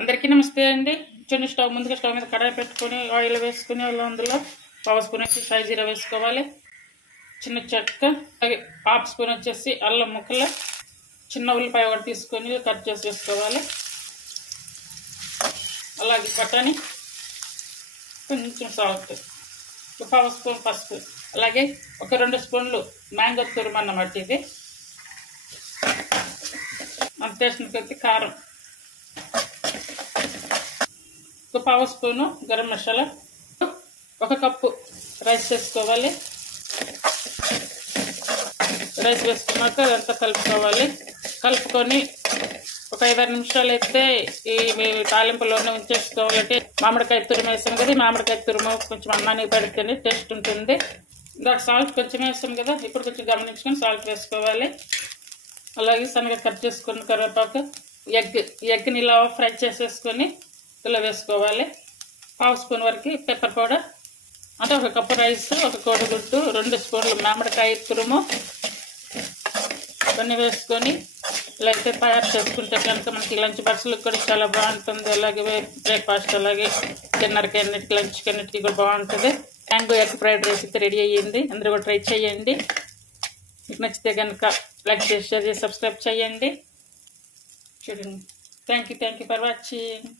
అందరికీ నమస్తే అండి. స్టవ్ ముందుగా స్టవ్ మీద కడాయి పెట్టుకొని ఆయిల్ వేసుకుని అందులో పావు స్పూన్ వచ్చి ఫ్రై జీరా వేసుకోవాలి. చిన్న చెక్క అలాగే హాఫ్ స్పూన్ వచ్చేసి అల్లం ముక్కలు, చిన్న ఉల్లిపాయ ఒకటి తీసుకొని కట్ చేసి వేసుకోవాలి. అలాగే బఠానీ, కొంచెం సాల్ట్, పావు స్పూన్ పసుపు, అలాగే ఒక 2 స్పూన్లు మ్యాంగో తురుము అన్నమాట. ఇది మన టేస్ట్ కొద్ది కారం, ఒక పావు spoon garam masala, 1 cup rice వేసుకోవాలి. రైస్ వేసుకున్నాక అదంతా కలుపుకోవాలి. కలుపుకొని ఒక 5-6 నిమిషాలు అయితే ఈ తాలింపులోనే ఉంచేసుకోవాలంటే మామిడికాయ తురుము వేసాం కదా, మామిడికాయ తురుము కొంచెం అన్నానికి పెడితేనే టేస్ట్ ఉంటుంది. దానికి సాల్ట్ కొంచెం వేస్తాం కదా, ఇప్పుడు కొంచెం గమనించుకొని సాల్ట్ వేసుకోవాలి. అలాగే సన్నగా కట్ చేసుకున్న కరివేపాకు, ఎగ్ని ఇలా ఫ్రై చేసేసుకొని ఇలా వేసుకోవాలి. పావు స్పూన్ వరకు పెప్పర్ పౌడర్, అంటే 1 కప్పు రైస్, 1 కోడిగుడ్డు, 2 స్పూన్లు మామిడికాయ తురుము ఇవన్నీ వేసుకొని ఇలా అయితే తయారు చేసుకుంటే కనుక మనకి లంచ్ బాక్స్లకు కూడా చాలా బాగుంటుంది. అలాగే బ్రేక్ఫాస్ట్, అలాగే డిన్నర్కి అన్నిటికి, లంచ్కి అన్నిటికీ కూడా బాగుంటుంది. మ్యాంగో ఎగ్ ఫ్రైడ్ రైస్ అయితే రెడీ అయ్యింది. అందరూ కూడా ట్రై చేయండి. మీకు నచ్చితే కనుక లైక్ చేసి, షేర్ చేసి, సబ్స్క్రైబ్ చేయండి. చూడండి. Thank you for watching.